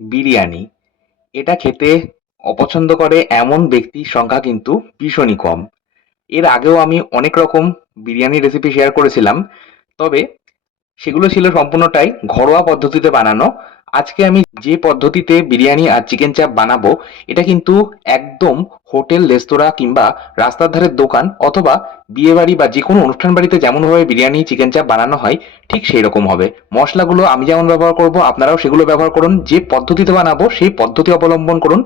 বিরিয়ানি। এটা খেতে অপছন্দ করে এমন ব্যক্তির সংখ্যা কিন্তু ভীষণই কম। এর আগেও আমি অনেক রকম বিরিয়ানি রেসিপি শেয়ার করেছিলাম, তবে সেগুলো ছিল সম্পূর্ণটাই ঘরোয়া পদ্ধতিতে বানানো আজকে আমি যে পদ্ধতিতে বিরিয়ানি আর চিকেন চাপ বানাবো, এটা কিন্তু একদম হোটেল, রেস্তোরাঁ কিংবা রাস্তার ধারের দোকান অথবা বিয়েবাড়ি বা যে কোনো অনুষ্ঠান বাড়িতে যেমনভাবে বিরিয়ানি চিকেন চাপ বানানো হয়, ঠিক সেই রকম হবে। মশলাগুলো আমি যেমন ব্যবহার করব, আপনারাও সেগুলো ব্যবহার করুন। যে পদ্ধতিতে বানাবো, সেই পদ্ধতি অবলম্বন করুন।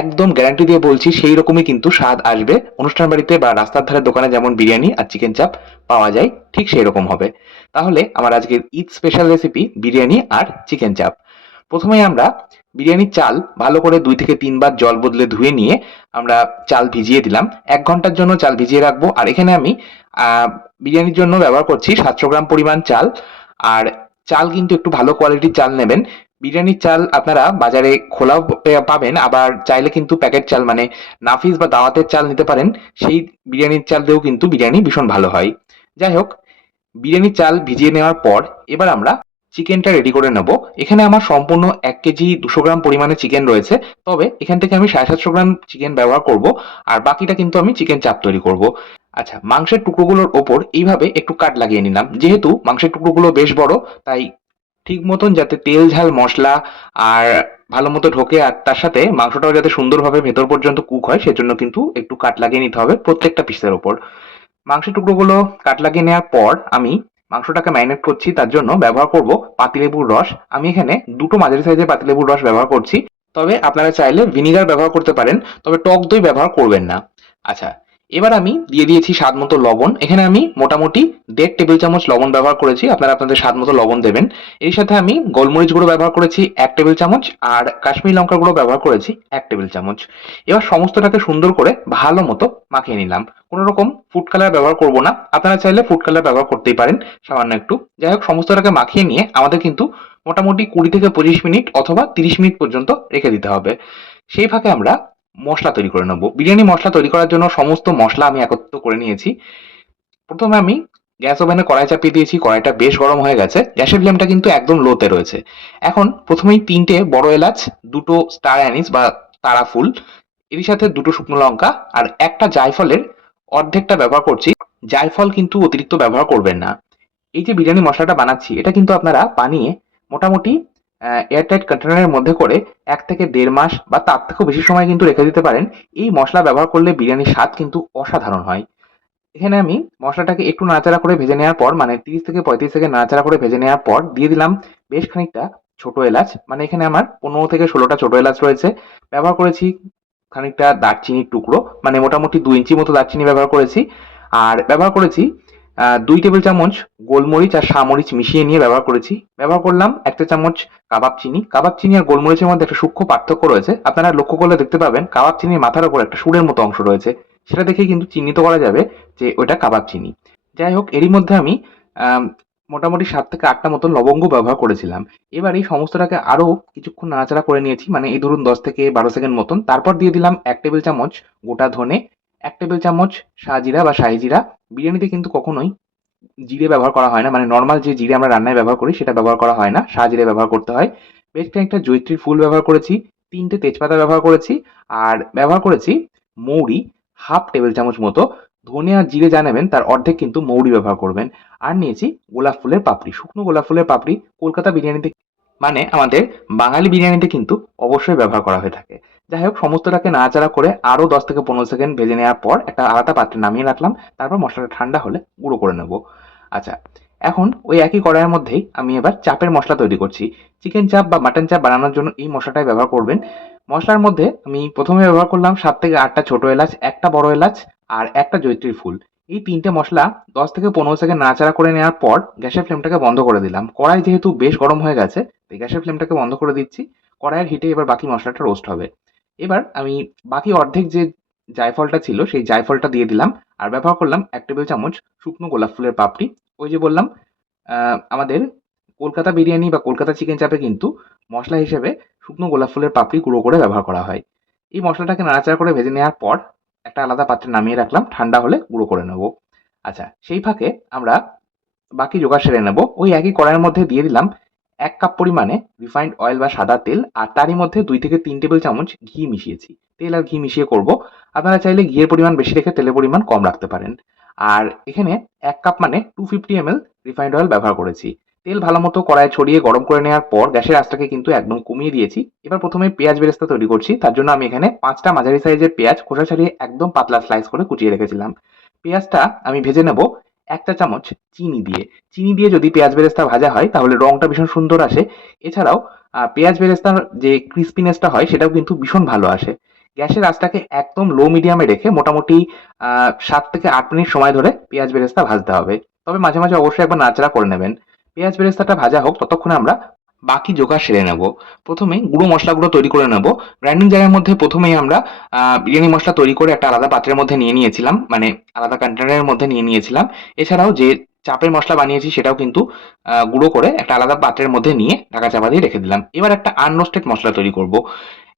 একদম গ্যারান্টি দিয়ে বলছি সেই রকমই কিন্তু স্বাদ আসবে অনুষ্ঠান বাড়িতে বা রাস্তার ধারের দোকানে যেমন বিরিয়ানি আর চিকেন চাপ পাওয়া যায়, ঠিক সেই রকম হবে। তাহলে আমার আজকের ঈদ স্পেশাল রেসিপি বিরিয়ানি আর চিকেন চাপ প্রথমে আমরা বিরিয়ানির চাল ভালো করে দুই থেকে তিনবার জল বদলে ধুয়ে নিয়ে আমরা চাল ভিজিয়ে দিলাম। এক ঘণ্টার জন্য চাল ভিজিয়ে রাখব। আর এখানে আমি বিরিয়ানির জন্য ব্যবহার করছি সাতশো গ্রাম পরিমাণ চাল। আর চাল কিন্তু একটু ভালো কোয়ালিটির চাল নেবেন। বিরিয়ানির চাল আপনারা বাজারে খোলাও পাবেন। আবার চাইলে কিন্তু প্যাকেট চাল মানে নাফিস বা দাওয়াতের চাল নিতে পারেন। সেই বিরিয়ানির চাল দিয়েও কিন্তু বিরিয়ানি ভীষণ ভালো হয়। যাই হোক, বিরিয়ানির চাল ভিজিয়ে নেওয়ার পর এবার আমরা চিকেনটা রেডি করে নেব। এখানে আমার সম্পূর্ণ এক কেজি দুশো গ্রাম পরিমাণে চিকেন রয়েছে। তবে এখান থেকে আমি সাড়ে সাতশো গ্রাম চিকেন ব্যবহার করব, আর বাকিটা কিন্তু আমি চিকেন চাপ তৈরি করব। আচ্ছা মাংসের টুকরোগুলোর ওপর এইভাবে একটু কাট লাগিয়ে নিলাম। যেহেতু মাংসের টুকরোগুলো বেশ বড়, তাই ঠিক মতন যাতে তেল, ঝাল, মশলা আর ভালো মতো ঢোকে, আর তার সাথে মাংসটাও যাতে সুন্দরভাবে ভেতর পর্যন্ত কুক হয়, সেজন্য কিন্তু একটু কাট লাগিয়ে নিতে হবে প্রত্যেকটা পিসের ওপর। মাংসের টুকরোগুলো কাট লাগিয়ে নেওয়ার পর আমি মাংসটাকে ম্যারিনেট করছি, তার জন্য ব্যবহার করব পাতিলেবুর রস। আমি এখানে দুটো মাঝারি সাইজের পাতিলেবুর রস ব্যবহার করছি। তবে আপনারা চাইলে ভিনিগার ব্যবহার করতে পারেন, তবে টক দই ব্যবহার করবেন না। আচ্ছা এবার আমি দিয়ে দিয়েছি স্বাদ মতো লবণ। এখানে আমি মোটামুটি দেড় টেবিল চামচ লবণ ব্যবহার করেছি। আপনারা আপনাদের স্বাদ মতো লবণ দেবেন। এর সাথে আমি গোলমরিচ গুঁড়ো ব্যবহার করেছি এক টেবিল চামচ আর কাশ্মীরি লঙ্কা গুঁড়ো ব্যবহার করেছি এক টেবিল চামচ। এবার সমস্তটাকে সুন্দর করে ভালো মতো মাখিয়ে নিলাম। কোনো রকম ফুড কালার ব্যবহার করব না। আপনারা চাইলে ফুড কালার ব্যবহার করতেই পারেন, সামান্য একটু। যাই হোক, সমস্তটাকে মাখিয়ে নিয়ে আমাদের কিন্তু মোটামুটি কুড়ি থেকে পঁচিশ মিনিট অথবা তিরিশ মিনিট পর্যন্ত রেখে দিতে হবে। সেই ফাঁকে আমরা মশলা তৈরি করে নেব। বিরিয়ানি মশলা তৈরি করার জন্য সমস্ত মশলা আমি একত্রিত করে নিয়েছি। প্রথমে আমি গ্যাস ওভেনে কড়াই চাপিয়ে দিয়েছি, কড়াইটা বেশ গরম হয়ে গেছে। গ্যাসের ফ্লেমটা কিন্তু একদম লোতে রয়েছে। এখন প্রথমেই তিনটে বড় এলাচ, দুটো স্টার অ্যানিস বা তারা ফুল এর সাথে দুটো শুকনো লঙ্কা আর একটা জায়ফলের অর্ধেকটা ব্যবহার করছি। জায়ফল কিন্তু অতিরিক্ত ব্যবহার করবেন না। এই যে বিরিয়ানি মশলাটা বানাচ্ছি, এটা কিন্তু আপনারা বানিয়ে মোটামুটি এয়ারটাইট কন্টেনারের মধ্যে করে এক থেকে দেড় মাস বা তার থেকেও বেশি সময় কিন্তু রেখে দিতে পারেন। এই মশলা ব্যবহার করলে বিরিয়ানির স্বাদ কিন্তু অসাধারণ হয়। এখানে আমি মশলাটাকে একটু নাড়াচাড়া করে ভেজে নেওয়ার পর মানে তিরিশ থেকে পঁয়ত্রিশ সেকেন্ড নাড়াচাড়া করে ভেজে নেওয়ার পর দিয়ে দিলাম বেশ খানিকটা ছোট এলাচ। মানে এখানে আমার পনেরো থেকে ষোলোটা ছোট এলাচ রয়েছে। ব্যবহার করেছি খানিকটা দারচিনির টুকরো। মানে মোটামুটি দু ইঞ্চি মতো দারচিনি ব্যবহার করেছি। আর ব্যবহার করেছি দুই টেবিল চামচ গোলমরিচ আর সামরিচ মিশিয়ে নিয়ে ব্যবহার করেছি। ব্যবহার করলাম একটা চামচ কাবাব চিনি। কাবাব চিনি আর গোলমরিচের মধ্যে একটা সূক্ষ্ম পার্থক্য রয়েছে। আপনারা লক্ষ্য করলে দেখতে পাবেন কাবাব চিনির মাথার উপর একটা সুরের মতো অংশ রয়েছে। সেটা দেখেই কিন্তু চিহ্নিত করা যাবে যে ওটা কাবাব চিনি। যাই হোক, এরই মধ্যে আমি মোটামুটি সাত থেকে আটটা মতন লবঙ্গ ব্যবহার করেছিলাম। এবার এই সমস্তটাকে আরও কিছুক্ষণ নাড়াচাড়া করে নিয়েছি। মানে এই ধরুন দশ থেকে বারো সেকেন্ড মতন। তারপর দিয়ে দিলাম এক টেবিল চামচ গোটা ধনে এক টেবিল চামচ শাহজিরা বা শাহিজিরা বিরিয়ানিতে কিন্তু কখনোই জিরে ব্যবহার করা হয় না। মানে নর্মাল যে জিরে আমরা রান্নায় ব্যবহার করি, সেটা ব্যবহার করা হয় না। শাহজিরে ব্যবহার করতে হয়। বেশ খানিকটা জৈত্রীর ফুল ব্যবহার করেছি। তিনটে তেজপাতা ব্যবহার করেছি। আর ব্যবহার করেছি মৌরি হাফ টেবিল চামচ মতো। ধনে আর জিরে যা নেবেন, তার অর্ধেক কিন্তু মৌরি ব্যবহার করবেন। আর নিয়েছি গোলাপ ফুলের পাপড়ি। শুকনো গোলাপ ফুলের পাপড়ি। কলকাতা বিরিয়ানিতে মানে আমাদের বাঙালি বিরিয়ানিতে কিন্তু অবশ্যই ব্যবহার করা হয়ে থাকে। যাই হোক, সমস্তটাকে নাড়াচাড়া করে আরও দশ থেকে পনেরো সেকেন্ড ভেজে নেওয়ার পর একটা আলাদা পাত্রে নামিয়ে রাখলাম, তারপর মশলাটা ঠান্ডা হলে গুঁড়ো করে নেব। আচ্ছা এখন ওই একই কড়াইয়ের মধ্যেই আমি এবার চাপের মশলা তৈরি করছি। চিকেন চাপ বা মাটন চাপ বানানোর জন্য এই মশলাটাই ব্যবহার করবেন। মশলার মধ্যে আমি প্রথমে ব্যবহার করলাম সাত থেকে আটটা ছোট এলাচ, একটা বড় এলাচ আর একটা জৈত্রীর ফুল। এই তিনটে মশলা দশ থেকে পনেরো সেকেন্ড নাড়াচাড়া করে নেওয়ার পর গ্যাসের ফ্লেমটাকে বন্ধ করে দিলাম। কড়াই যেহেতু বেশ গরম হয়ে গেছে তাই গ্যাসের ফ্লেমটাকে বন্ধ করে দিচ্ছি। কড়াইয়ের হিটে এবার বাকি মশলাটা রোস্ট হবে। এবার আমি বাকি অর্ধেক যে জায়ফলটা ছিল, সেই জায়ফলটা দিয়ে দিলাম। আর ব্যবহার করলাম এক টেবিল চামচ শুকনো গোলাপ ফুলের পাপড়ি। ওই যে বললাম আমাদের কলকাতা বিরিয়ানি বা কলকাতা চিকেন চাপে কিন্তু মশলা হিসেবে শুকনো গোলাপ ফুলের পাপড়ি গুঁড়ো করে ব্যবহার করা হয়। এই মশলাটাকে নাড়াচাড়া করে ভেজে নেওয়ার পর একটা আলাদা পাত্রে নামিয়ে রাখলাম। ঠান্ডা হলে গুঁড়ো করে নেব। আচ্ছা সেই ফাঁকে আমরা বাকি জোগাড় সেরে নেব। ওই একই কড়াইয়ের মধ্যে দিয়ে দিলাম এক কাপ পরিমাণে রিফাইন্ড অয়েল বা সাদা তেল, আর তারই মধ্যে দুই থেকে তিন টেবিল চামচ ঘি মিশিয়েছি। তেল আর ঘি মিশিয়ে করব। আপনারা চাইলে ঘিয়ের পরিমাণ বেশি রেখে তেলের পরিমাণ কম রাখতে পারেন। আর এখানে এক কাপ মানে two fifty ML refined oil ব্যবহার করেছি। তেল ভালো মতো কড়ায় ছড়িয়ে গরম করে নেওয়ার পর গ্যাসের আঁচটাকে কিন্তু একদম কমিয়ে দিয়েছি। এবার প্রথমে পেঁয়াজ বেরেস্তা তৈরি করছি। তার জন্য আমি এখানে পাঁচটা মাঝারি সাইজের পেঁয়াজ খোসা ছাড়িয়ে একদম পাতলা স্লাইস করে কুচিয়ে রেখেছিলাম। পেঁয়াজটা আমি ভেজে নেব। একটা চামচ চিনি দিয়ে চিনি দিয়ে যদি পেঁয়াজ বেরেস্তা ভাজা হয়, তাহলে রঙটা ভীষণ সুন্দর আসে। এছাড়াও পেঁয়াজ বেরেস্তার যে ক্রিস্পিনেসটা হয়, সেটাও কিন্তু ভীষণ ভালো আসে। গ্যাসের আঁচটাকে একদম লো মিডিয়ামে রেখে মোটামুটি সাত থেকে আট মিনিট সময় ধরে পেঁয়াজ বেরেস্তা ভাজতে হবে। তবে মাঝে মাঝে অবশ্যই একবার নাড়াচাড়া করে নেবেন। পেঁয়াজ বেরেস্তাটা ভাজা হোক, ততক্ষণে আমরা বাকি জোগাড় সেরে নেব। প্রথমে গুঁড়ো মশলাগুলো তৈরি করে নেব। গ্রাইন্ডিং জারের মধ্যে প্রথমেই আমরা বিরিয়ানি মশলা তৈরি করে একটা আলাদা পাত্রের মধ্যে নিয়ে নিয়েছিলাম মানে আলাদা কন্টেনারের মধ্যে নিয়ে নিয়েছিলাম। এছাড়াও যে চাপের মশলা বানিয়েছি সেটাও কিন্তু গুঁড়ো করে একটা আলাদা পাত্রের মধ্যে নিয়ে ঢাকা চাপা দিয়ে রেখে দিলাম। এবার একটা আনরোস্টেড মশলা তৈরি করব।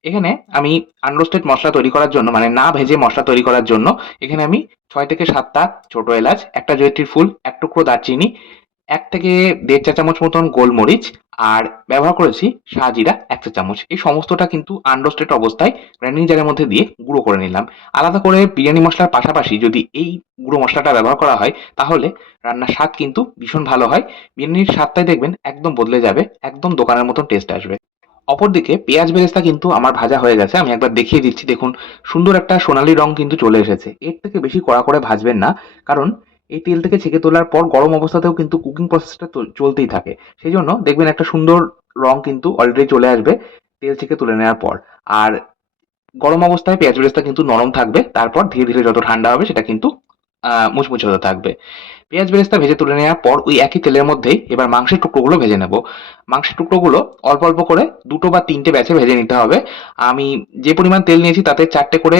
এখানে আমি আনরোস্টেড মশলা তৈরি করার জন্য মানে না ভেজে মশলা তৈরি করার জন্য, এখানে আমি ছয় থেকে সাতটা ছোট এলাচ, একটা জয়ত্রীর ফুল, এক টুকরো দারচিনি এক থেকে দেড় চা চামচ মতন গোলমরিচ আর ব্যবহার করেছি শাহজিরা এক চা চামচ। এই সমস্তটা কিন্তু আনরোস্টেড অবস্থায় গ্রাইন্ডিং জারের মধ্যে দিয়ে গুঁড়ো করে নিলাম। আলাদা করে বিরিয়ানি মশলার পাশাপাশি যদি এই গুঁড়ো মশলাটা ব্যবহার করা হয়, তাহলে রান্নার স্বাদ কিন্তু ভীষণ ভালো হয়। বিরিয়ানির স্বাদটাই দেখবেন একদম বদলে যাবে, একদম দোকানের মতন টেস্ট আসবে। অপরদিকে পেঁয়াজ বেরেস্তা কিন্তু আমার ভাজা হয়ে গেছে, আমি একবার দেখিয়ে দিচ্ছি, দেখুন। সুন্দর একটা সোনালি রং কিন্তু চলে এসেছে। এর থেকে বেশি কড়া করে ভাজবেন না, কারণ এই তেল থেকে ছেঁকে তোলার পর গরম অবস্থাতেও কিন্তু কুকিং প্রসেসটা চলতেই থাকে। সেই জন্য দেখবেন একটা সুন্দর রং কিন্তু অলরেডি চলে আসবে তেল ছেঁকে তুলে নেওয়ার পর। আর গরম অবস্থায় পেঁয়াজ বেরেস্তা কিন্তু নরম থাকবে, তারপর ধীরে ধীরে যত ঠান্ডা হবে সেটা কিন্তু মুচমুচে হতে থাকবে। পেঁয়াজ বেরেস্তা ভেজে তুলে নেওয়ার পর ওই একই তেলের মধ্যেই এবার মাংসের টুকরোগুলো ভেজে নেব। মাংসের টুকরোগুলো অল্প অল্প করে দুটো বা তিনটে ব্যাচে ভেজে নিতে হবে। আমি যে পরিমাণ তেল নিয়েছি তাতে চারটে করে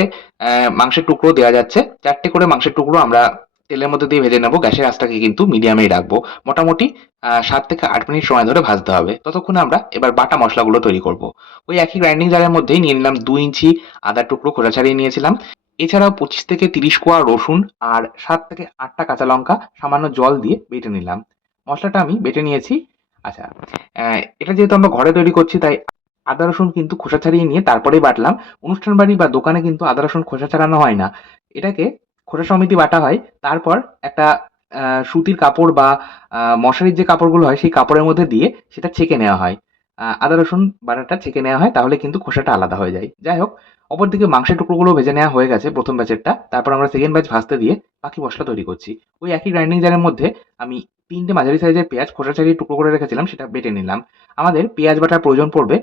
মাংসের টুকরো দেওয়া যাচ্ছে। চারটে করে মাংসের টুকরো আমরা তেলের মধ্যে দিয়ে ভেজে নেব, গ্যাসের আঁচটাকে কিন্তু মিডিয়ামেই রাখব। মোটামুটি সাত থেকে আট মিনিট সময় ধরে ভাজতে হবে। ততক্ষণে আমরা এবার বাটা মশলাগুলো তৈরি করব। ওই একই গ্রাইন্ডিং জারের মধ্যেই নিয়ে নিলাম দুই ইঞ্চি আদার টুকরো খোলা ছাড়িয়ে নিয়েছিলাম। এছাড়াও পঁচিশ থেকে তিরিশ কোয়া রসুন আর সাত থেকে আটটা কাঁচা লঙ্কা সামান্য জল দিয়ে বেটে নিলাম। মশলাটা আমি বেটে নিয়েছি। আচ্ছা এটা যেহেতু আমরা ঘরে তৈরি করছি, তাই আদা রসুন কিন্তু খোসা ছাড়িয়ে নিয়ে তারপরেই বাটলাম। অনুষ্ঠান বাড়ি বা দোকানে কিন্তু আদা রসুন খোসা ছাড়ানো হয় না। এটাকে খোসা সমিতি বাটা হয়, তারপর একটা সুতির কাপড় বা মশারির যে কাপড়গুলো হয়, সেই কাপড়ের মধ্যে দিয়ে সেটা ছেঁকে নেওয়া হয়। আদা, রসুন বাটাটা ছেঁকে নেওয়া হয়, তাহলে কিন্তু খোসাটা আলাদা হয়ে যায়। যাই হোক, অপরদিকে মাংসের টুকরোগুলো ভেজে নেওয়া হয়ে গেছে প্রথম ব্যাচেরটা, তারপর আমরা সেকেন্ড ব্যাচ ভাজতে দিয়ে বাকি মশলা তৈরি করছি। ওই একই গ্রাইন্ডিং জারের মধ্যে আমি তিনটে মাঝারি সাইজের পেঁয়াজ খোসা ছাড়িয়ে টুকরো করে রেখেছিলাম, সেটা বেটে নিলাম। আমাদের পেঁয়াজ বাটার প্রয়োজন পড়বে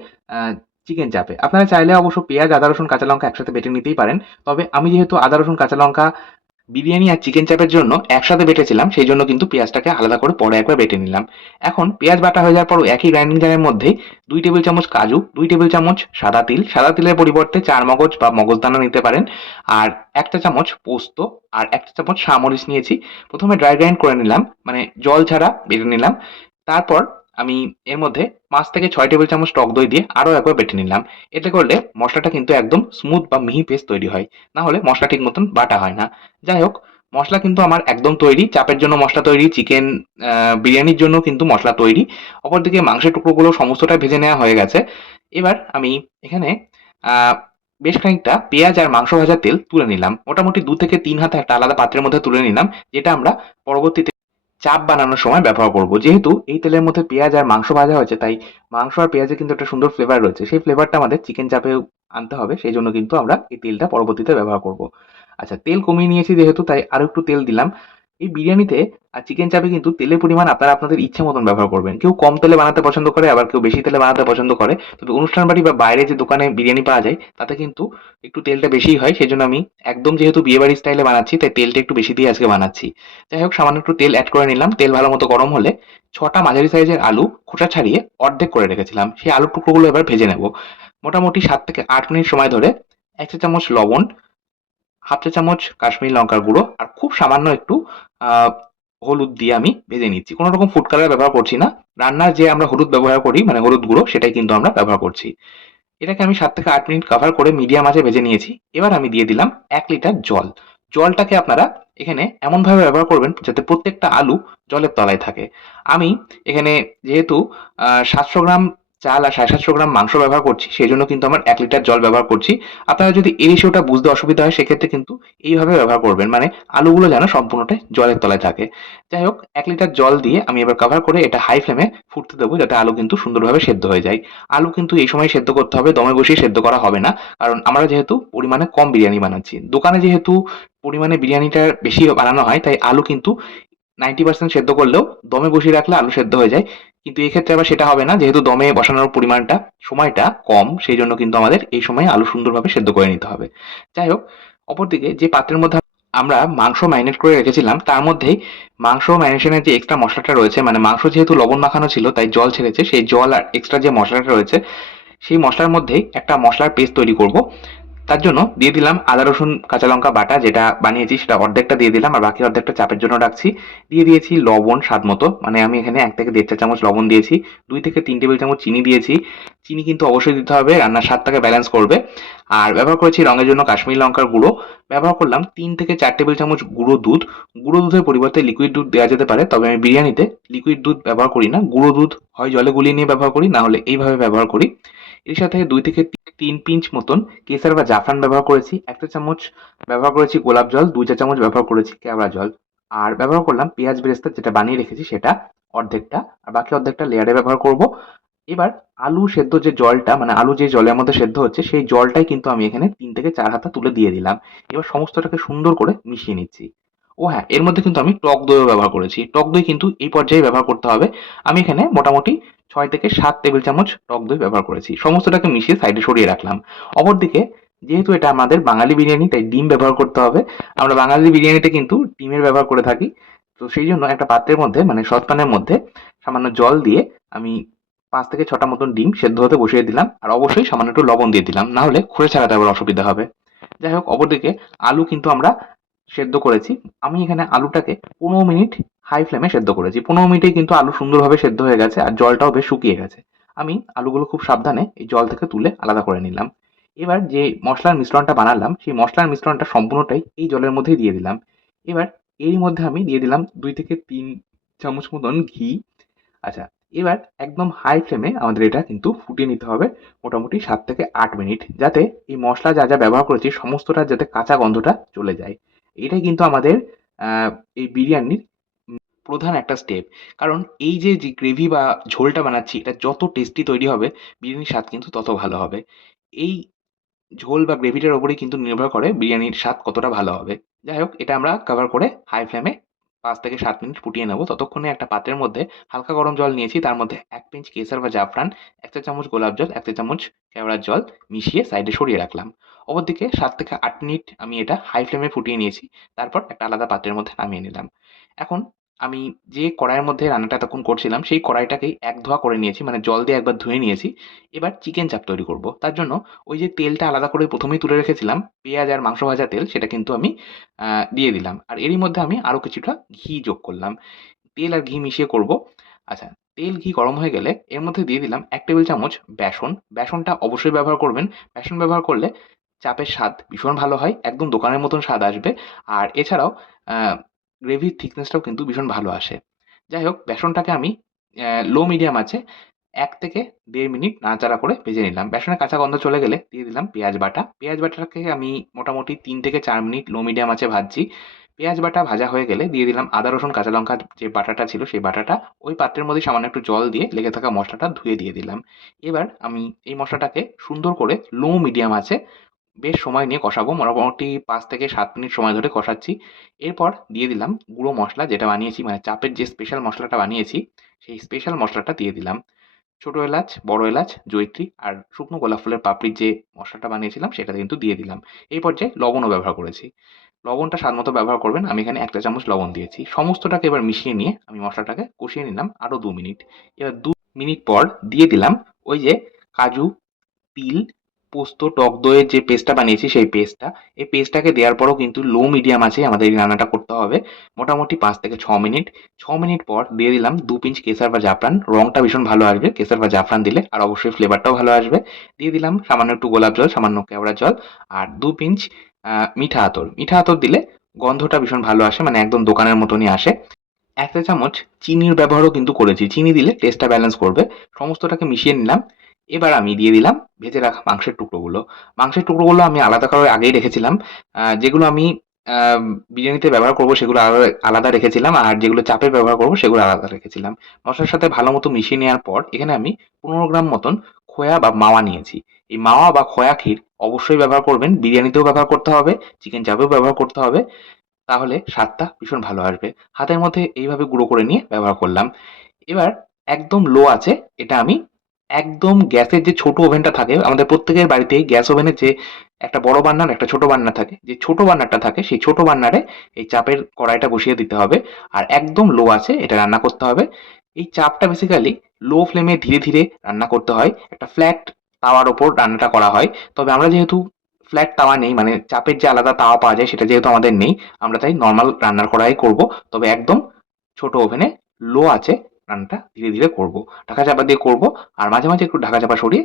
চিকেন চাপে। আপনারা চাইলে অবশ্য পেঁয়াজ, আদা, রসুন, কাঁচা লঙ্কা একসাথে বেটে নিতেই পারেন। তবে আমি যেহেতু আদা, রসুন, কাঁচা লঙ্কা বিরিয়ানি আর চিকেন চাপের জন্য একসাথে বেটেছিলাম, সেই জন্য কিন্তু পেঁয়াজটাকে আলাদা করে পরে একবার বেটে নিলাম। এখন পেঁয়াজ বাটা হয়ে যাওয়ার পর একই গ্রাইন্ডিং জারের মধ্যে দুই টেবিল চামচ কাজু, দুই টেবিল চামচ সাদা তিল। সাদা তিলের পরিবর্তে চার মগজ বা মগজদানা নিতে পারেন। আর একটা চামচ পোস্ত আর একটা চামচ সামরিচ নিয়েছি। প্রথমে ড্রাই গ্রাইন্ড করে নিলাম মানে জল ছাড়া বেটে নিলাম। তারপর আমি এর মধ্যে পাঁচ থেকে ছয় টেবিল চামচ টক দই দিয়ে আরও একবার বেটে নিলাম। এতে করলে মশলাটা কিন্তু একদম স্মুথ বা মিহি পেস্ট তৈরি হয়। না হলে মশলা ঠিক মতন বাটা হয় না। যাই হোক, মশলা কিন্তু আমার একদম তৈরি। চাপের জন্য মশলা তৈরি চিকেন বিরিয়ানির জন্য কিন্তু মশলা তৈরি। অপরদিকে মাংসের টুকরোগুলো সমস্তটা ভেজে নেওয়া হয়ে গেছে। এবার আমি এখানে বেশ খানিকটা পেঁয়াজ আর মাংস ভাজার তেল তুলে নিলাম। মোটামুটি দু থেকে তিন হাতে একটা আলাদা পাত্রের মধ্যে তুলে নিলাম, যেটা আমরা পরবর্তীতে চাপ বানানোর সময় ব্যবহার করব। যেহেতু এই তেলের মধ্যে পেঁয়াজ আর মাংস ভাজা হয়েছে, তাই মাংস আর পেঁয়াজে কিন্তু একটা সুন্দর ফ্লেভার রয়েছে। সেই ফ্লেভারটা আমাদের চিকেন চাপে আনতে হবে, সেই জন্য কিন্তু আমরা এই তেলটা পরবর্তীতে ব্যবহার করব। আচ্ছা তেল কমিয়ে নিয়েছি যেহেতু, তাই আরও একটু তেল দিলাম। এই বিরিয়ানিতে আর চিকেন চাপে কিন্তু তেলের পরিমাণ আপনারা আপনাদের ইচ্ছে মতন ব্যবহার করবেন। কেউ কম তেলে বানাতে পছন্দ করে, আবার কেউ বেশি তেলে বানাতে পছন্দ করে। তবে অনুষ্ঠান বাড়ি বা বাইরে যে দোকানে বিরিয়ানি পাওয়া যায়, তাতে কিন্তু একটু তেলটা বেশিই হয়। সেই জন্য আমি একদম যেহেতু বিয়ে বাড়ির স্টাইলে বানাচ্ছি, তাই তেলটা একটু বেশি দিয়ে আজকে বানাচ্ছি। যাই হোক, সামান্য একটু তেল অ্যাড করে নিলাম। তেল ভালো মতো গরম হলে ছটা মাঝারি সাইজের আলু খোসা ছাড়িয়ে অর্ধেক করে রেখেছিলাম। সেই আলুর টুকরোগুলো এবার ভেজে নেব। মোটামুটি সাত থেকে আট মিনিট সময় ধরে এক চা চামচ লবণ, হাফ চা চামচ কাশ্মীরি লঙ্কার গুঁড়ো, আর খুব সামান্য একটু হলুদ দিয়ে আমি ভেজে নিচ্ছি। কোনো রকম ফুড কালার ব্যবহার করছি না। রান্নার যে আমরা হলুদ ব্যবহার করি মানে হলুদ গুঁড়ো, সেটাই কিন্তু আমরা ব্যবহার করছি। এটাকে আমি সাত থেকে আট মিনিট কভার করে মিডিয়াম আঁচে ভেজে নিয়েছি। এবার আমি দিয়ে দিলাম এক লিটার জল। জলটাকে আপনারা এখানে এমনভাবে ব্যবহার করবেন যাতে প্রত্যেকটা আলু জলের তলায় থাকে। আমি এখানে যেহেতু সাতশো গ্রাম চাল আর সাড়ে সাতশো গ্রাম মাংস ব্যবহার করছি, সেই জন্য কিন্তু আমার এক লিটার জল ব্যবহার করছি। আপনারা যদি এই রেশিওটা বুঝতে অসুবিধা হয়, সেক্ষেত্রে কিন্তু এইভাবে ব্যবহার করবেন। মানে আলুগুলো যেন সম্পূর্ণটাই জলের তলায় থাকে। যাই হোক, এক লিটার জল দিয়ে আমি এবার কভার করে এটা হাই ফ্লেমে ফুটতে দেবো, যাতে আলু কিন্তু সুন্দরভাবে সেদ্ধ হয়ে যায়। আলু কিন্তু এই সময় সেদ্ধ করতে হবে, দমে বসিয়ে সেদ্ধ করা হবে না। কারণ আমরা যেহেতু পরিমাণে কম বিরিয়ানি বানাচ্ছি। দোকানে যেহেতু পরিমাণে বিরিয়ানিটা বেশি বানানো হয়, তাই আলু কিন্তু নাইনটি পার্সেন্ট সেদ্ধ করলেও দমে বসিয়ে রাখলে আলু সেদ্ধ হয়ে যায়। কিন্তু এক্ষেত্রে আবার সেটা হবে না, যেহেতু দমে বসানোর পরিমাণটা, সময়টা কম, সেই জন্য কিন্তু আমাদের এই সময় আলু সুন্দরভাবে সেদ্ধ করে নিতে হবে। যাই হোক, অপরদিকে যে পাত্রের মধ্যে আমরা মাংস ম্যারিনেট করে রেখেছিলাম, তার মধ্যেই মাংস ম্যারিনেশনের যে এক্সট্রা মশলাটা রয়েছে মানে মাংস যেহেতু লবণ মাখানো ছিল, তাই জল ছেড়েছে, সেই জল আর এক্সট্রা যে মশলাটা রয়েছে, সেই মশলার মধ্যেই একটা মশলার পেস্ট তৈরি করব। তার জন্য দিয়ে দিলাম আদা, রসুন, কাঁচা লঙ্কা বাটা যেটা বানিয়েছি সেটা অর্ধেকটা দিয়ে দিলাম আর বাকি অর্ধেকটা চাপের জন্য রাখছি। দিয়ে দিয়েছি লবণ স্বাদ মতো মানে আমি এখানে এক থেকে দেড় চা চামচ লবণ দিয়েছি, দুই থেকে তিন টেবিল চামচ চিনি দিয়েছি। চিনি কিন্তু অবশ্যই দিতে হবে, রান্নার স্বাদটাকে ব্যালেন্স করবে। আর ব্যবহার করেছি রঙের জন্য কাশ্মীরি লঙ্কার গুঁড়ো। ব্যবহার করলাম তিন থেকে চার টেবিল চামচ গুঁড়ো দুধ। গুঁড়ো দুধের পরিবর্তে লিকুইড দুধ দেওয়া যেতে পারে, তবে আমি বিরিয়ানিতে লিকুইড দুধ ব্যবহার করি না। গুঁড়ো দুধ হয় জলে গুলিয়ে নিয়ে ব্যবহার করি, না হলে এইভাবে ব্যবহার করি। এর সাথে দুই থেকে তিন পিঞ্চ মতন কেসার বা জাফরান ব্যবহার করেছি। একটা চামচ ব্যবহার করেছি গোলাপ জল, দুই চা চামচ ব্যবহার করেছি কেওড়া জল। আর ব্যবহার করলাম পেঁয়াজ বেরেস্তা যেটা বানিয়ে রেখেছি সেটা অর্ধেকটা, আর বাকি অর্ধেকটা লেয়ারে ব্যবহার করব। এবার আলু সেদ্ধ যে জলটা মানে আলু যে জলের মধ্যে সেদ্ধ হচ্ছে, সেই জলটাই কিন্তু আমি এখানে তিন থেকে চার হাতা তুলে দিয়ে দিলাম। এবার সমস্তটাকে সুন্দর করে মিশিয়ে নিচ্ছি। ও হ্যাঁ এর মধ্যে কিন্তু আমি টক দইও ব্যবহার করেছি। টক দই কিন্তু এই পর্যায়ে ব্যবহার করতে হবে। আমি এখানে মোটামুটি ছয় থেকে সাত টেবিল চামচ টক দই ব্যবহার করেছি। সমস্তটাকে মিশিয়ে সাইডে সরিয়ে রাখলাম। অপরদিকে, যেহেতু এটা আমাদের বাঙালি বিরিয়ানি, তাই ডিম ব্যবহার করতে হবে। আমরা বাঙালি বিরিয়ানিতে কিন্তু ডিমের ব্যবহার করে থাকি। তো সেই জন্য একটা পাত্রের মধ্যে মানে সসপ্যানের মধ্যে সামান্য জল দিয়ে আমি পাঁচ থেকে ছটা মতন ডিম সেদ্ধ হতে বসিয়ে দিলাম। আর অবশ্যই সামান্য একটু লবণ দিয়ে দিলাম। না হলে খুঁড়ে ছাড়াতে আবার অসুবিধা হবে। যাই হোক, অপরদিকে আলু কিন্তু আমরা সেদ্ধ করেছি। আমি এখানে আলুটাকে পনেরো মিনিট হাই ফ্লেমে সেদ্ধ করেছি। পনেরো মিনিটেই কিন্তু আলু সুন্দরভাবে সেদ্ধ হয়ে গেছে আর জলটাও বেশ শুকিয়ে গেছে। আমি আলুগুলো খুব সাবধানে এই জল থেকে তুলে আলাদা করে নিলাম। এবার যে মশলার মিশ্রণটা বানালাম, সেই মশলার মিশ্রণটা সম্পূর্ণটাই এই জলের মধ্যেই দিয়ে দিলাম। এবার এরই মধ্যে আমি দিয়ে দিলাম দুই থেকে তিন চামচ মতন ঘি। আচ্ছা এবার একদম হাই ফ্লেমে আমাদের এটা কিন্তু ফুটিয়ে নিতে হবে মোটামুটি সাত থেকে আট মিনিট, যাতে এই মশলা যা যা ব্যবহার করেছি, সমস্তটা যাতে কাঁচা গন্ধটা চলে যায়। এটাই কিন্তু আমাদের এই বিরিয়ানির প্রধান একটা স্টেপ কারণ এই যে যে গ্রেভি বা ঝোলটা বানাচ্ছি, এটা যত টেস্টি তৈরি হবে, বিরিয়ানির স্বাদ কিন্তু তত ভালো হবে। এই ঝোল বা গ্রেভিটার ওপরেই কিন্তু নির্ভর করে বিরিয়ানির স্বাদ কতটা ভালো হবে। যাই হোক, এটা আমরা কভার করে হাই ফ্লেমে পাঁচ থেকে সাত মিনিট ফুটিয়ে নেব। ততক্ষণে একটা পাত্রের মধ্যে হালকা গরম জল নিয়েছি। তার মধ্যে এক পিঞ্চ কেসার বা জাফরান, এক চা চামচ গোলাপ জল, এক চা চামচ কেওড়ার জল মিশিয়ে সাইডে সরিয়ে রাখলাম। অপরদিকে সাত থেকে আট মিনিট আমি এটা হাই ফ্লেমে ফুটিয়ে নিয়েছি। তারপর একটা আলাদা পাত্রের মধ্যে নামিয়ে নিলাম। এখন আমি যে কড়াইয়ের মধ্যে রান্নাটা এতক্ষণ করছিলাম, সেই কড়াইটাকেই এক ধোয়া করে নিয়েছি মানে জল দিয়ে একবার ধুয়ে নিয়েছি। এবার চিকেন চাপ তৈরি করব। তার জন্য ওই যে তেলটা আলাদা করে প্রথমেই তুলে রেখেছিলাম, পেঁয়াজ আর মাংস ভাজা তেল, সেটা কিন্তু আমি দিয়ে দিলাম। আর এরই মধ্যে আমি আরও কিছুটা ঘি যোগ করলাম। তেল আর ঘি মিশিয়ে করব। আচ্ছা তেল ঘি গরম হয়ে গেলে এর মধ্যে দিয়ে দিলাম এক টেবিল চামচ বেসন। বেসনটা অবশ্যই ব্যবহার করবেন। বেসন ব্যবহার করলে চাপের স্বাদ ভীষণ ভালো হয়, একদম দোকানের মতন স্বাদ আসবে। আর এছাড়াও গ্রেভির থিকনেসটাও কিন্তু ভীষণ ভালো আসে। যাই হোক বেসনটাকে আমি লো মিডিয়াম আছে, এক থেকে দেড় মিনিট নাড়াচাড়া করে ভেজে নিলাম। বেসনের কাঁচা গন্ধ চলে গেলে দিয়ে দিলাম পেঁয়াজ বাটা। পেঁয়াজ বাটাটাকে আমি মোটামুটি তিন থেকে চার মিনিট লো মিডিয়াম আছে ভাজছি। পেঁয়াজ বাটা ভাজা হয়ে গেলে দিয়ে দিলাম আদা, রসুন, কাঁচা লঙ্কা যে বাটাটা ছিল সেই বাটাটা। ওই পাত্রের মধ্যে সামান্য একটু জল দিয়ে লেগে থাকা মশলাটা ধুয়ে দিয়ে দিলাম। এবার আমি এই মশলাটাকে সুন্দর করে লো মিডিয়াম আছে বেশ সময় নিয়ে কষাবো। মোটামুটি পাঁচ থেকে সাত মিনিট সময় ধরে কষাচ্ছি। এরপর দিয়ে দিলাম গুঁড়ো মশলা যেটা বানিয়েছি মানে চাপের যে স্পেশাল মশলাটা বানিয়েছি, সেই স্পেশাল মশলাটা দিয়ে দিলাম। ছোটো এলাচ, বড় এলাচ জৈত্রী আর শুকনো গোলাপ ফুলের পাপড়ির যে মশলাটা বানিয়েছিলাম সেটা কিন্তু দিয়ে দিলাম। এই পর্যায়ে লবণও ব্যবহার করেছি। লবণটা স্বাদ মতো ব্যবহার করবেন, আমি এখানে একটা চামচ লবণ দিয়েছি। সমস্তটাকে এবার মিশিয়ে নিয়ে আমি মশলাটাকে কষিয়ে নিলাম আরও দু মিনিট। এবার দু মিনিট পর দিয়ে দিলাম ওই যে কাজু, তিল পোস্ত, টক দইয়ের যে পেস্টটা বানিয়েছি, সেই পেস্টটা এই পেস্টটাকে দেওয়ার পরও কিন্তু লো মিডিয়াম আছে আমাদের এই রান্নাটা করতে হবে। মোটামুটি পাঁচ থেকে ছ মিনিট। ছ মিনিট পর দিয়ে দিলাম দু পিঞ্চ কেসার বা জাফরান। রঙটা ভীষণ ভালো আসবে কেসার বা জাফরান দিলে, আর অবশ্যই ফ্লেভারটাও ভালো আসবে। দিয়ে দিলাম সামান্য একটু গোলাপ জল, সামান্য কেওড়া জল, আর দু পিঞ্চ মিঠা আতর। মিঠা আতর দিলে গন্ধটা ভীষণ ভালো আসে মানে একদম দোকানের মতনই আসে। এক চামচ চিনির ব্যবহারও কিন্তু করেছি। চিনি দিলে টেস্টটা ব্যালেন্স করবে। সমস্তটাকে মিশিয়ে নিলাম। এবার আমি দিয়ে দিলাম ভেজে রাখা মাংসের টুকরোগুলো। মাংসের টুকরোগুলো আমি আলাদা করে আগেই রেখেছিলাম। যেগুলো আমি বিরিয়ানিতে ব্যবহার করব সেগুলো আলাদা আলাদা রেখেছিলাম আর যেগুলো চাপে ব্যবহার করব সেগুলো আলাদা রেখেছিলাম। মশলার সাথে ভালো মতো মিশিয়ে নেওয়ার পর এখানে আমি পনেরো গ্রাম মতন খোয়া বা মাওয়া নিয়েছি। এই মাওয়া বা খোয়া ক্ষীর অবশ্যই ব্যবহার করবেন। বিরিয়ানিতেও ব্যবহার করতে হবে, চিকেন চাপেও ব্যবহার করতে হবে। তাহলে স্বাদটা ভীষণ ভালো আসবে। হাতের মধ্যে এইভাবে গুঁড়ো করে নিয়ে ব্যবহার করলাম। এবার একদম লো আছে, এটা আমি একদম গ্যাসের যে ছোট ওভেনটা থাকে, আমাদের প্রত্যেকের বাড়িতেই গ্যাস ওভেনের যে একটা বড় বান্নার একটা ছোট বার্নার থাকে, যে ছোট বার্নারটা থাকে, সেই ছোট বান্নারে এই চাপের কড়াইটা বসিয়ে দিতে হবে আর একদম লো আছে, এটা রান্না করতে হবে। এই চাপটা বেসিক্যালি লো ফ্লেমে ধীরে ধীরে রান্না করতে হয়, একটা ফ্ল্যাট তাওয়ার ওপর রান্নাটা করা হয়। তবে আমরা যেহেতু ফ্ল্যাট তাওয়া নেই মানে চাপের যে আলাদা তাওয়া পাওয়া যায়, সেটা যেহেতু আমাদের নেই, আমরা তাই নর্মাল রান্নার কড়াই করব। তবে একদম ছোট ওভেনে লো আছে রান্নাটা ধীরে ধীরে করব। ঢাকা চাপা দিয়ে করব আর মাঝে মাঝে একটু ঢাকা চাপা সরিয়ে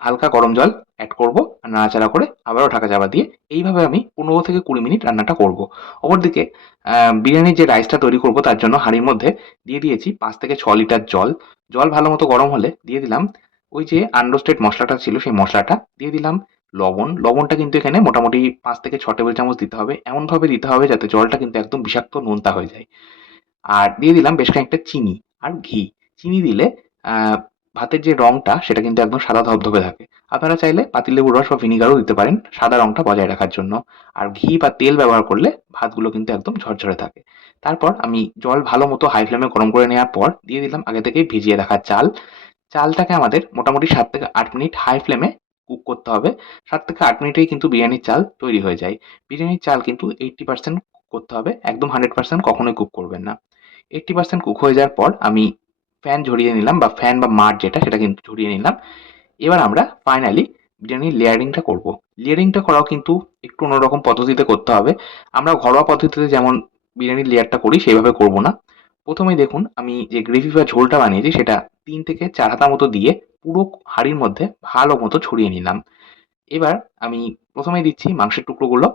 হালকা গরম জল অ্যাড করব আর নাড়াচাড়া করে আবারও ঢাকা চাপা দিয়ে এইভাবে আমি পনেরো থেকে কুড়ি মিনিট রান্নাটা করব। অপরদিকে বিরিয়ানির যে রাইসটা তৈরি করব তার জন্য হাঁড়ির মধ্যে দিয়ে দিয়েছি পাঁচ থেকে ছ লিটার জল। জল ভালো মতো গরম হলে দিয়ে দিলাম ওই যে আনরোস্টেড মশলাটা ছিল সেই মশলাটা দিয়ে দিলাম লবণ। লবণটা কিন্তু এখানে মোটামুটি পাঁচ থেকে ছ টেবিল চামচ দিতে হবে। এমনভাবে দিতে হবে যাতে জলটা কিন্তু একদম বিষাক্ত নোনতা হয়ে যায়। আর দিয়ে দিলাম বেশ খানিকটা চিনি। আর ঘি। চিনি দিলে ভাতের যে রংটা, সেটা কিন্তু একদম সাদা ধবধবে থাকে। আপনারা চাইলে পাতিলেবুর রস বা ভিনিগারও দিতে পারেন সাদা রংটা বজায় রাখার জন্য। আর ঘি বা তেল ব্যবহার করলে ভাতগুলো কিন্তু একদম ঝরঝরে থাকে। তারপর আমি জল ভালো মতো হাই ফ্লেমে গরম করে নেওয়ার পর দিয়ে দিলাম আগে থেকেই ভিজিয়ে রাখা চাল। চালটাকে আমাদের মোটামুটি সাত থেকে আট মিনিট হাই ফ্লেমে কুক করতে হবে। সাত থেকে আট মিনিটেই কিন্তু বিরিয়ানির চাল তৈরি হয়ে যায়। বিরিয়ানির চাল কিন্তু এইট্টি পার্সেন্ট করতে হবে। একদম হান্ড্রেড পার্সেন্ট কখনোই কুক করবেন না। এইট্টি পার্সেন্ট কুক হয়ে যাওয়ার পর আমি ফ্যান ঝরিয়ে নিলাম বা ফ্যান বা মাঠ যেটা, সেটা কিন্তু ঝরিয়ে নিলাম। এবার আমরা ফাইনালি বিরিয়ানির লেয়ারিংটা করব। লেয়ারিংটা করাও কিন্তু একটু অন্যরকম পদ্ধতিতে করতে হবে। আমরা ঘরোয়া পদ্ধতিতে যেমন বিরিয়ানির লেয়ারটা করি, সেইভাবে করব না। প্রথমেই দেখুন, আমি যে গ্রেভি বা ঝোলটা বানিয়েছি, সেটা তিন থেকে চার হাতা মতো দিয়ে পুরো হাঁড়ির মধ্যে ভালো মতো ছড়িয়ে নিলাম। এবার আমি প্রথমে দিচ্ছি মাংসের টুকরোগুলো,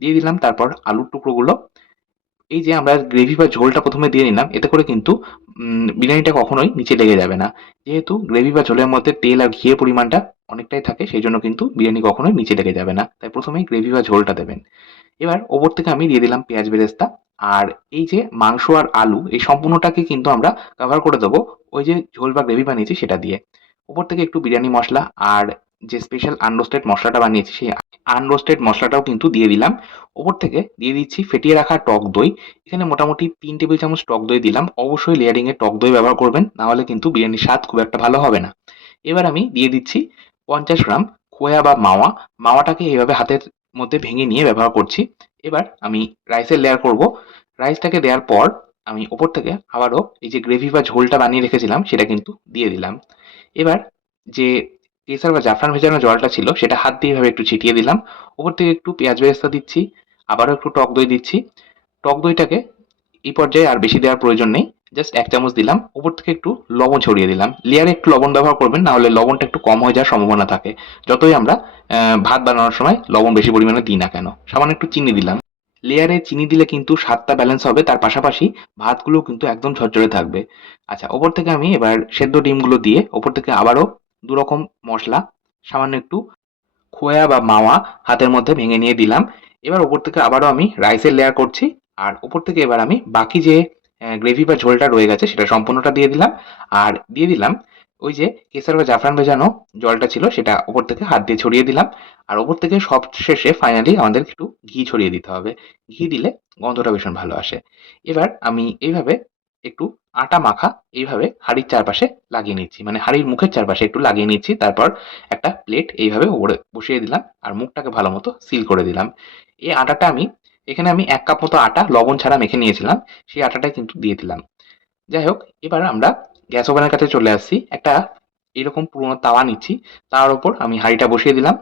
দিয়ে দিলাম, তারপর আলুর টুকরোগুলো। এই যে আমরা গ্রেভি বা ঝোলটা প্রথমে দিয়ে নিলাম, এতে করে কিন্তু বিরিয়ানিটা কখনোই নিচে লেগে যাবে না। যেহেতু গ্রেভি বা ঝোলের মধ্যে তেল আর ঘিয়ের পরিমাণটা অনেকটাই থাকে, সেই জন্য কিন্তু বিরিয়ানি কখনোই নিচে লেগে যাবে না। তাই প্রথমেই গ্রেভি বা ঝোলটা দেবেন। এবার ওপর থেকে আমি দিয়ে দিলাম পেঁয়াজ বেরেস্তা। আর এই যে মাংস আর আলু, এই সম্পূর্ণটাকে কিন্তু আমরা কভার করে দেবো ওই যে ঝোল বা গ্রেভি বানিয়েছি সেটা দিয়ে। ওপর থেকে একটু বিরিয়ানি মশলা আর যে স্পেশাল আনরোস্টেড মশলাটা বানিয়েছি সেই আনরোস্টেড মশলাটাও কিন্তু দিয়ে দিলাম। ওপর থেকে দিয়ে দিচ্ছি ফেটিয়ে রাখা টক দই। এখানে মোটামুটি তিন টেবিল চামচ টক দই দিলাম। অবশ্যই লেয়ারিং এ টক দই ব্যবহার করবেন না হলে কিন্তু বিরিয়ানির স্বাদ খুব একটা ভালো হবে না। এবার আমি দিয়ে দিচ্ছি পঞ্চাশ গ্রাম খোয়া বা মাওয়া। মাওয়াটাকে এইভাবে হাতের মধ্যে ভেঙে নিয়ে ব্যবহার করছি। এবার আমি রাইসের লেয়ার করব। রাইসটাকে দেওয়ার পর আমি ওপর থেকে আবারও এই যে গ্রেভি বা ঝোলটা বানিয়ে রেখেছিলাম, সেটা কিন্তু দিয়ে দিলাম। এবার যে কেসার বা জাফরান ভেজানো জলটা ছিল, সেটা হাত দিয়ে একটু ছিটিয়ে দিলাম। ওপর থেকে একটু পেঁয়াজ বেরেস্তা দিচ্ছি, আবারও একটু টক দই দিচ্ছি। টক দইটাকে এই পর্যায়ে আর বেশি দেওয়ার প্রয়োজন নেই জাস্ট এক চামচ দিলাম। উপর থেকে একটু লবণ ছড়িয়ে দিলাম। লেয়ারে একটু লবণ ব্যবহার করবেন না হলে লবণটা একটু কম হয়ে যাওয়ার সম্ভাবনা থাকে। যতই আমরা ভাত বানানোর সময় লবণ বেশি পরিমাণে দিই না কেন। সামান্য একটু চিনি দিলাম। লেয়ারে চিনি দিলে কিন্তু স্বাদটা ব্যালেন্স হবে, তার পাশাপাশি ভাতগুলো কিন্তু একদম ঝরঝরে থাকবে। আচ্ছা ওপর থেকে আমি এবার সেদ্ধ ডিমগুলো দিয়ে ওপর থেকে আবারও দু রকম মশলা, সামান্য একটু খোয়া বা মাওয়া হাতের মধ্যে ভেঙে নিয়ে দিলাম। এবার ওপর থেকে আবারও আমি রাইসের লেয়ার করছি আর ওপর থেকে এবার আমি বাকি যে গ্রেভি বা ঝোলটা রয়ে গেছে সেটা সম্পূর্ণটা দিয়ে দিলাম। আর দিয়ে দিলাম ওই যে কেসার বা জাফরান ভেজানো জলটা ছিল সেটা ওপর থেকে হাত দিয়ে ছড়িয়ে দিলাম। আর ওপর থেকে সব শেষে ফাইনালি আমাদের একটু ঘি ছড়িয়ে দিতে হবে। ঘি দিলে গন্ধটা ভীষণ ভালো আসে। এবার আমি এইভাবে একটু আটা মাখা, এইভাবে হাঁড়ির চারপাশে লাগিয়ে নিচ্ছি মানে হাঁড়ির মুখের চারপাশে একটু লাগিয়ে নিচ্ছি তারপর একটা প্লেট এইভাবে ওপরে বসিয়ে দিলাম আর মুখটাকে ভালো মতো সিল করে দিলাম। এই আটাটা আমি, এখানে আমি এক কাপ মতো আটা, লবণ ছাড়া মেখে নিয়েছিলাম, সেই আটাটাই কিন্তু দিয়ে দিলাম। যাই হোক, এবার আমরা গ্যাস ওভেনের কাছে চলে আসছি। একটা এরকম পুরোনো তাওয়া নিচ্ছি, তার ওপর আমি হাঁড়িটা বসিয়ে দিলাম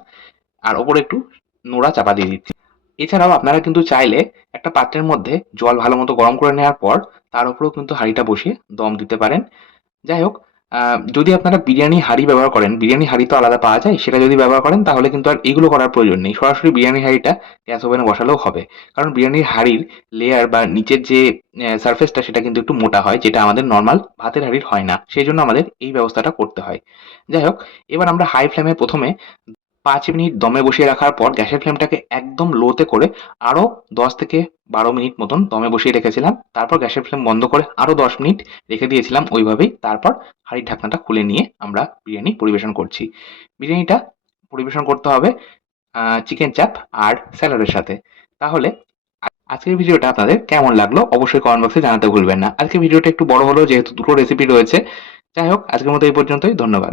আর ওপরে একটু নোড়া চাপা দিয়ে দিচ্ছি। এছাড়াও আপনারা কিন্তু চাইলে একটা পাত্রের মধ্যে জল ভালো মতো গরম করে নেওয়ার পর তার উপরেও কিন্তু হাঁড়িটা বসিয়ে দম দিতে পারেন। যাই হোক যদি আপনারা বিরিয়ানি হাঁড়ি ব্যবহার করেন, বিরিয়ানি হাঁড়ি তো আলাদা পাওয়া যায়, সেটা যদি ব্যবহার করেন তাহলে কিন্তু আর এগুলো করার প্রয়োজন নেই। সরাসরি বিরিয়ানি হাঁড়িটা গ্যাস ওভেনে বসালেও হবে। কারণ বিরিয়ানির হাঁড়ির লেয়ার বা নিচের যে সারফেসটা সেটা কিন্তু একটু মোটা হয়, যেটা আমাদের নর্মাল ভাতের হাঁড়ির হয় না। সেই জন্য আমাদের এই ব্যবস্থাটা করতে হয়। যাই হোক, এবার আমরা হাই ফ্লেমে প্রথমে পাঁচ মিনিট দমে বসিয়ে রাখার পর গ্যাসের ফ্লেমটাকে একদম লোতে করে আরও দশ থেকে বারো মিনিট মতন দমে বসিয়ে রেখেছিলাম। তারপর গ্যাসের ফ্লেম বন্ধ করে আরও দশ মিনিট রেখে দিয়েছিলাম ওইভাবেই। তারপর হাঁড়ির ঢাকনাটা খুলে নিয়ে আমরা বিরিয়ানি পরিবেশন করছি। বিরিয়ানিটা পরিবেশন করতে হবে চিকেন চাপ আর স্যালাডের সাথে। তাহলে আজকের ভিডিওটা আপনাদের কেমন লাগল অবশ্যই কমেন্ট বক্সে জানাতে ভুলবেন না। আজকের ভিডিওটা একটু বড় হলো যেহেতু দুটো রেসিপি রয়েছে, যাই হোক আজকের মতো এই পর্যন্তই, ধন্যবাদ।